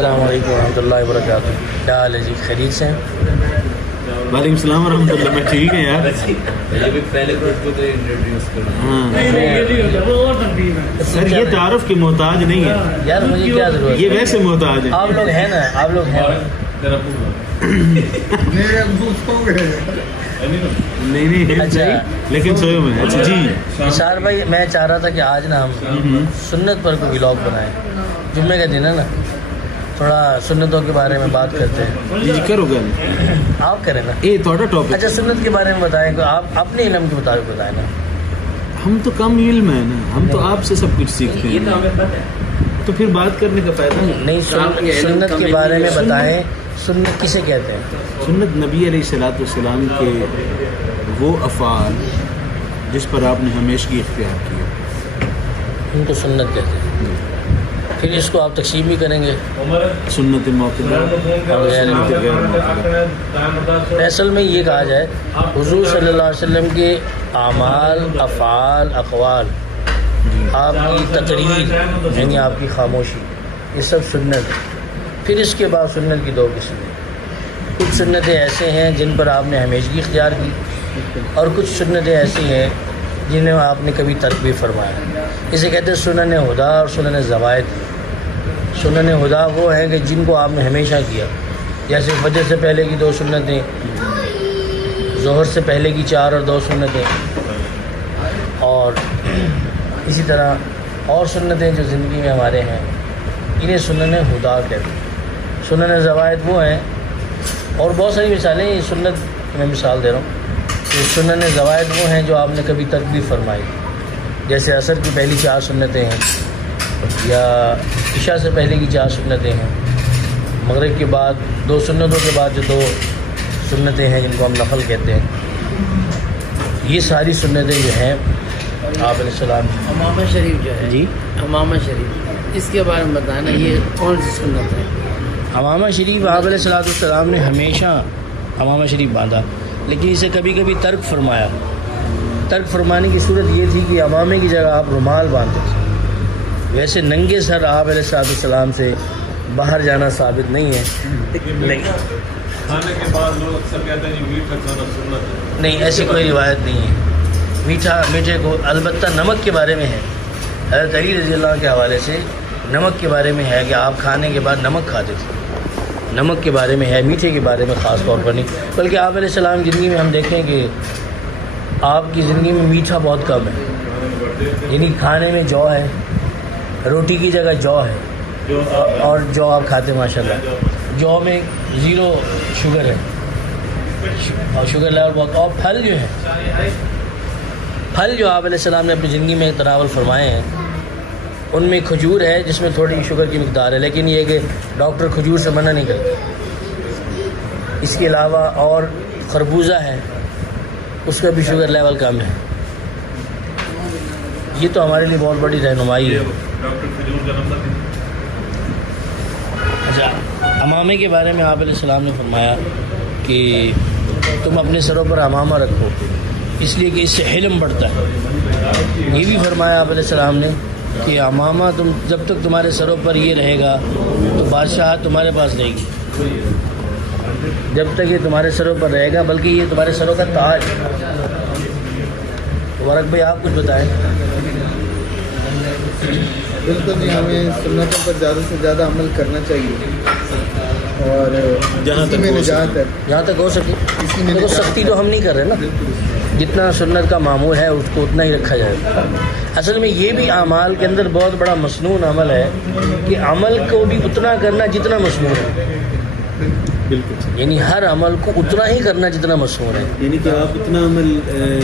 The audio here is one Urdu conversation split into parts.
السلام علیکم ورحمۃ اللہ وبرکاتہ. کیا حال ہے جی؟ خیریت سے ہیں؟ وعلیکم السلام ورحمۃ اللہ. میں ٹھیک ہے یار. پہلے گروپ کو تو انٹروڈیوس کرنا. سر یہ تعارف کی محتاج نہیں ہے یار مجھے کیا ضرورت یہ ہے؟ ویسے محتاج ہے. آپ لوگ ہیں نا، آپ لوگ ہیں نا. نہیں اچھا. لیکن سوئے میں. اچھا جی نثار بھائی، میں چاہ رہا تھا کہ آج نا ہم سنت پر کوئی ولاگ بنائیں. جمعے کا دن ہے نا، تھوڑا سنتوں کے بارے میں بات کرتے ہیں. جی کرو گا. آپ کریں نا. یہ تھوڑا ٹاپک. اچھا، سنت کے بارے میں بتائیں کہ آپ اپنے علم کے مطابق بتائیں نا. ہم تو کم علم ہے نا، ہم تو آپ سے سب کچھ سیکھتے ہیں. تو پھر بات کرنے کا فائدہ نہیں. سنت کے بارے میں بتائیں. سنت کسے کہتے ہیں؟ سنت نبی علیہ الصلوۃ والسلام کے وہ افعال جس پر آپ نے ہمیشگی اختیار کیا، ان کو سنت کہتے ہیں. پھر اس کو آپ تقسیم بھی کریں گے. سنت موقع اور سنت غیر موقع. اصل میں یہ کہا جائے حضور صلی اللہ علیہ وسلم کے اعمال، افعال، اقوال، آپ کی تقریر یعنی آپ کی خاموشی، یہ سب سنت ہے. پھر اس کے بعد سنت کی دو قسمیں. کچھ سنتیں ایسے ہیں جن پر آپ نے ہمیشگی اختیار کی، اور کچھ سنتیں ایسی ہیں جنہیں آپ نے کبھی ترک بھی فرمایا. اسے کہتے ہیں سنن ہدا اور سنن زوائد. سنن ہدا وہ ہیں کہ جن کو آپ نے ہمیشہ کیا، جیسے فجر سے پہلے کی 2 سنتیں، ظہر سے پہلے کی 4 اور 2 سنتیں، اور اسی طرح اور سنتیں جو زندگی میں ہمارے ہیں، انہیں سنن ہدا کہتے ہیں. سنن زوائد وہ ہیں، اور بہت ساری مثالیں. یہ سنت میں مثال دے رہا ہوں کہ سنن زوائد وہ ہیں جو آپ نے کبھی ترک بھی فرمائی، جیسے عصر کی پہلی 4 سنتیں ہیں، یا عشاء سے پہلے کی 4 سنتیں ہیں، مغرب کے بعد 2 سنتوں کے بعد جو 2 سنتیں ہیں جن کو ہم نفل کہتے ہیں. یہ ساری سنتیں جو ہیں آپ علیہ السلام. امامہ شریف جو ہے جی، امامہ شریف، اس کے بارے میں بتائیں نا، یہ کون سی سنت ہے؟ امامہ شریف آپ علیہ السلام نے ہمیشہ امامہ شریف باندھا، لیکن اسے کبھی کبھی ترک فرمایا. ترک فرمانے کی صورت یہ تھی کہ امامے کی جگہ آپ رومال باندھتے تھے. ویسے ننگے سر آپ علیہ السلام سے باہر جانا ثابت نہیں ہے. کھانے کے بعد لوگ اکثر کہتے ہیں میٹھا کھانا سنت ہے. نہیں، ایسی کوئی روایت نہیں ہے. میٹھے کو البتہ نمک کے بارے میں ہے. حضرت علی رضی اللہ عنہ کے حوالے سے نمک کے بارے میں ہے کہ آپ کھانے کے بعد نمک کھاتے تھے. نمک کے بارے میں ہے، میٹھے کے بارے میں خاص طور پر نہیں. بلکہ آپ علیہ السلام کی زندگی میں ہم دیکھیں کہ آپ کی زندگی میں میٹھا بہت کم ہے. یعنی کھانے میں جو ہے، روٹی کی جگہ جو ہے، اور جو آپ کھاتے ہیں ماشاء اللہ. جو میں 0 شوگر ہے، اور شوگر لیول بہت. اور پھل جو ہے، پھل جو آپ علیہ السلام نے اپنی زندگی میں تناول فرمائے ہیں، ان میں کھجور ہے جس میں تھوڑی شوگر کی مقدار ہے، لیکن یہ کہ ڈاکٹر کھجور سے منع نہیں کرتے. اس کے علاوہ اور خربوزہ ہے، اس کا بھی شوگر لیول کم ہے. یہ تو ہمارے لیے بہت بڑی رہنمائی ہے. اچھا، امامے کے بارے میں آپ علیہ السلام نے فرمایا کہ تم اپنے سروں پر امامہ رکھو، اس لیے کہ اس سے حلم بڑھتا ہے. یہ بھی فرمایا آپ علیہ السلام نے کہ امامہ تم جب تک تمہارے سروں پر یہ رہے گا تو بادشاہت تمہارے پاس رہے گی. جب تک یہ تمہارے سروں پر رہے گا، بلکہ یہ تمہارے سروں کا تاج. ورق بھائی آپ کچھ بتائیں. بالکل جی، ہمیں سنتوں پر زیادہ سے زیادہ عمل کرنا چاہیے، اور جہاں تک میں ہو نجات ہے. جہاں تک ہو سکے. اسی میں دیکھو، نجات سختی تو ہم نہیں کر رہے نا. جتنا سنت کا معمول ہے اس کو اتنا ہی رکھا جائے. اصل میں یہ بھی اعمال کے اندر بہت بڑا مسنون عمل ہے کہ عمل کو بھی اتنا کرنا جتنا مسنون ہے. بالکل. یعنی ہر عمل کو اتنا ہی کرنا جتنا مسنون ہے. یعنی کہ آپ اتنا عمل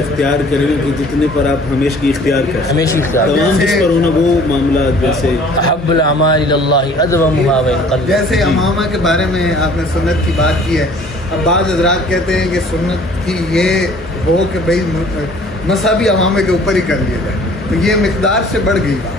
اختیار کریں کہ جتنے پر آپ ہمیشگی اختیار کریں. ہمیشہ اختیار تمام جس پر ہونا وہ معاملات، جیسے احب الاعمال الی اللہ ادومها وان قل. جیسے امامہ کے بارے میں آپ نے سنت کی بات کی ہے. اب بعض حضرات کہتے ہیں کہ سنت کی یہ ہو کہ بھائی مسا بھی امامے کے اوپر ہی کر لیا جائے، تو یہ مقدار سے بڑھ گئی بات.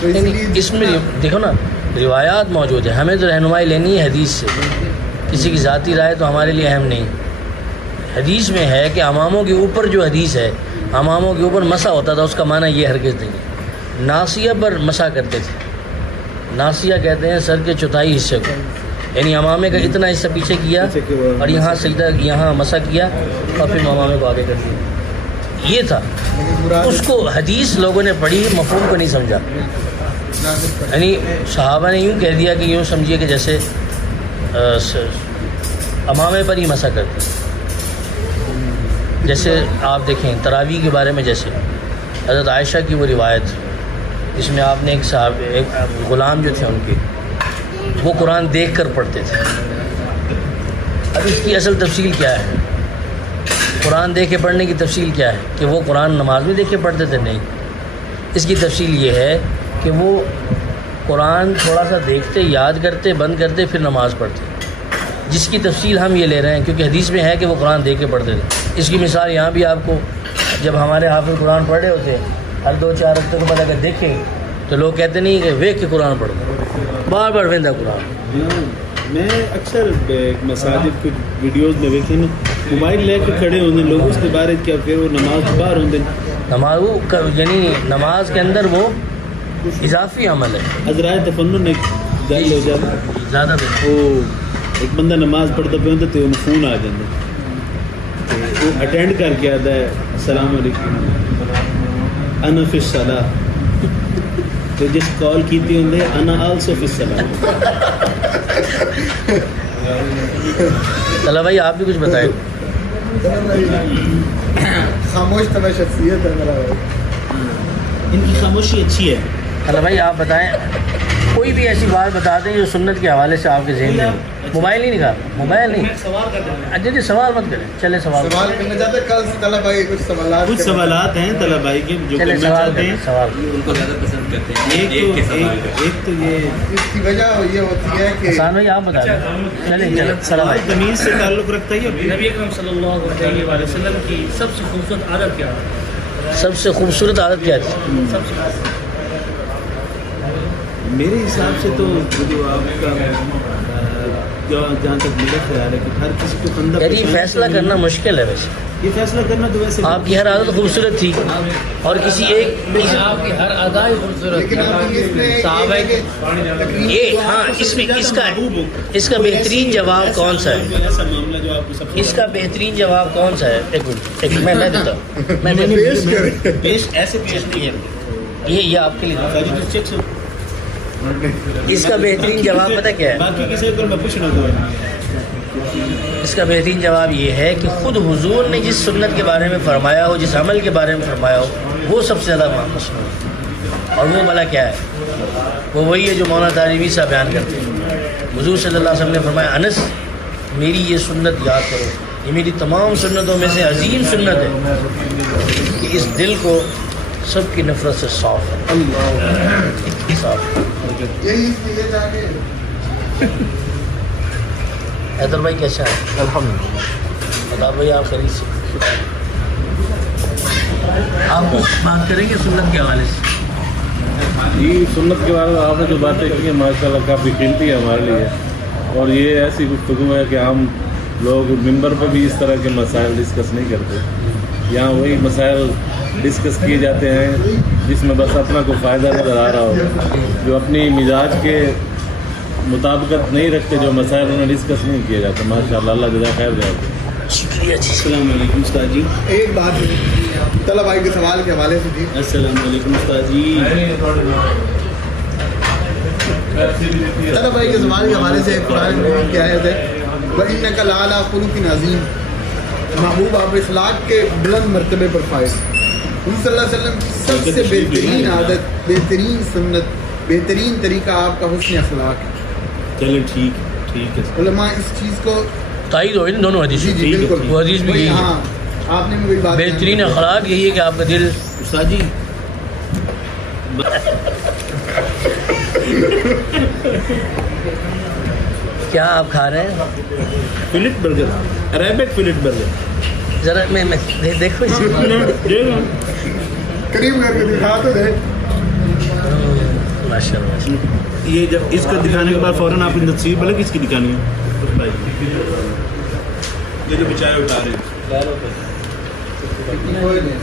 تو اس لیے اس میں دیکھو نا، روایات موجود ہیں. ہمیں تو رہنمائی لینی ہے حدیث سے. کسی کی ذاتی رائے تو ہمارے لیے اہم نہیں. حدیث میں ہے کہ اماموں کے اوپر جو حدیث ہے، اماموں کے اوپر مسا ہوتا تھا، اس کا معنی یہ ہرگز نہیں ہے. ناصیہ پر مسا کرتے تھے. ناسیہ کہتے ہیں سر کے چوتھائی حصے کو، یعنی امامے کا اتنا حصہ پیچھے کیا اور یہاں سجدہ یہاں مسح کیا اور پھر امامے کو آگے کر دیا، یہ تھا۔ اس کو حدیث لوگوں نے پڑھی، مفہوم کو نہیں سمجھا، یعنی صحابہ نے یوں کہہ دیا کہ یوں سمجھیے کہ جیسے امامے پر ہی مسح کرتے، جیسے آپ دیکھیں تراویح کے بارے میں، جیسے حضرت عائشہ کی وہ روایت جس میں آپ نے ایک غلام جو تھے ان کے، وہ قرآن دیکھ کر پڑھتے تھے۔ اب اس کی اصل تفصیل کیا ہے؟ قرآن دیکھ کے پڑھنے کی تفصیل کیا ہے؟ کہ وہ قرآن نماز میں دیکھ کے پڑھتے تھے؟ نہیں، اس کی تفصیل یہ ہے کہ وہ قرآن تھوڑا سا دیکھتے، یاد کرتے، بند کرتے، پھر نماز پڑھتے، جس کی تفصیل ہم یہ لے رہے ہیں کیونکہ حدیث میں ہے کہ وہ قرآن دیکھ کے پڑھتے تھے۔ اس کی مثال یہاں بھی آپ کو، جب ہمارے حافظ قرآن پڑھ رہے ہوتے ہیں ہر 2-4 ہفتے کے بعد اگر دیکھیں تو لوگ کہتے نہیں کہ ویکھ کے قرآن پڑھو، بار بار ویندا قرآن۔ میں اکثر مساجد کی ویڈیوز میں دیکھے نا، موبائل لے کے کھڑے ہوتے ہیں لوگ، اس کے بارے کیا پھر وہ نماز باہر ہوتے ہیں، نماز یعنی نماز کے اندر وہ اضافی عمل ہے، حضرائے تفنن نے گل ہو جاتی، زیادہ بہتر۔ وہ ایک بندہ نماز پڑھتا پہ ہوتا تو انہوں فون آ جاتا، وہ اٹینڈ کر کے آتا ہے السلام علیکم انا فی الصلاۃ، تو جس کال کیتی ہوندے انا آلسو فی الصلاۃ۔ چلو بھائی آپ بھی کچھ بتائیں۔ خاموش طرح شخصیت ہے میرا بھائی۔ ان کی خاموشی اچھی ہے۔ چلو بھائی آپ بتائیں، کوئی بھی ایسی بات بتا دیں جو سنت کے حوالے سے آپ کے ذہن میں ہو۔ موبائل نہیں نکال، موبائل نہیں، اچھا جی سوال مت کریں، چلے سوال کرنا چاہتے ہیں۔ کل طلب بھائی کچھ سوالات ہیں طلب بھائی کے جو چلے کرنا سوال چاہتے ہیں، کریں، سوال۔ ان کو زیادہ پسند کرتے ہیں ایک تو یہ اس کی وجہ یہ ہوتی ہے کہ حسان بھائی آپ بتا دیں، چلیں چلیں سلام علیکم۔ تمیز سے تعلق رکھتا ہے یا نبی اکرم صلی اللہ علیہ وآلہ وسلم کی سب سے خوبصورت عادت کیا ہے؟ سب سے خوبصورت عادت کیا تھی؟ سب سے میرے حساب سے تو جو آپ کا جہاں تک میرا خیال ہے کہ ہر کسی کو اندر یعنی فیصلہ کرنا مشکل ہے ویسے، یہ فیصلہ کرنا تو ویسے آپ کی ہر عادت خوبصورت تھی اور کسی ایک آپ کی ہر ادائی خوبصورت لیکن اب اس میں صحابہ یہ تقریر یہ ہاں اس کا بہترین جواب کون سا ہے؟ ایسا معاملہ جو آپ کو سب اس کا بہترین جواب کون سا ہے؟ ایک منٹ میں دیتا ہوں، میں دیتا پیش کریں۔ پیش ایسے پیش نہیں ہے ہوں۔ یہ آپ کے لیے ساری چیز چیک سے اس کا بہترین جواب پتہ کیا ہے؟ باقی کسی کو میں پوچھنا چاہوں اس کا بہترین جواب یہ ہے کہ خود حضور نے جس سنت کے بارے میں فرمایا ہو، جس عمل کے بارے میں فرمایا ہو، وہ سب سے زیادہ مشہور ہے۔ اور وہ بھلا کیا ہے؟ وہ وہی ہے جو مولانا تاجوی صاحب بیان کرتے ہیں۔ حضور صلی اللہ علیہ وسلم نے فرمایا انس میری یہ سنت یاد کرو، یہ میری تمام سنتوں میں سے عظیم سنت ہے کہ اس دل کو سب کی نفرت سے صاف ہے، صاف۔ یہی اس لیے جا کے حیدر بھائی کیسا ہے؟ الحمدللہ۔ بتا بھائی آپ خرید سے آپ کچھ بات کریں گے سنت کے حوالے سے؟ جی سنت کے بارے میں آپ نے جو باتیں کی ہیں ماشاء اللہ کافی قیمتی ہے ہمارے لیے، اور یہ ایسی گفتگو ہے کہ ہم لوگ ممبر پہ بھی اس طرح کے مسائل ڈسکس نہیں کرتے، یہاں وہی مسائل ڈسکس کیے جاتے ہیں جس میں بس اپنا کوئی فائدہ نظر آ رہا ہو، جو اپنی مزاج کے مطابقت نہیں رکھتے، جو مسائل انہیں ڈسکس نہیں کیا جاتا۔ ماشاء اللہ، اللہ جزا خیر دے۔ شکریہ جی۔ السلام علیکم استاد جی۔ ایک بات طلب بھائی کے سوال کے حوالے سے تھی۔ السلام علیکم استاد جی۔ طلب بھائی کے سوال کے حوالے سے ایک قرآن کریم کی آیت ہے وَإِنَّكَ لَعَلَىٰ خُلُقٍ عَظِيمٍ، محبوب آپ اخلاق کے بلند مرتبے پر فائز۔ حضور صلی اللہ علیہ وسلم کی سب سے بہترین عادت، بہترین سنت، بہترین طریقہ آپ کا حسن اخلاق ہے۔ چلیں ٹھیک ہے۔ علماء اس چیز کو تائید ہوئی نا دونوں حدیث، جی جی بالکل وہ حدیث بھی یہی ہے۔ ہاں آپ نے بھی وہی بات بہترین اخلاق یہی ہے کہ آپ کا دل استاد جی کیا آپ کھا رہے ہیں؟ فلٹ برگر، عربک فلٹ برگر۔ ذرا میں دیکھو اس قریب کر کے دکھا تو دے۔ ماشاء اللہ۔ یہ جب اس کا دکھانے کے بعد فوراً آپ کی تصویر بلکہ اس کی دکھانی ہے، یہ جو بچائے اٹھا رہے ہیں۔ کوئی نہیں۔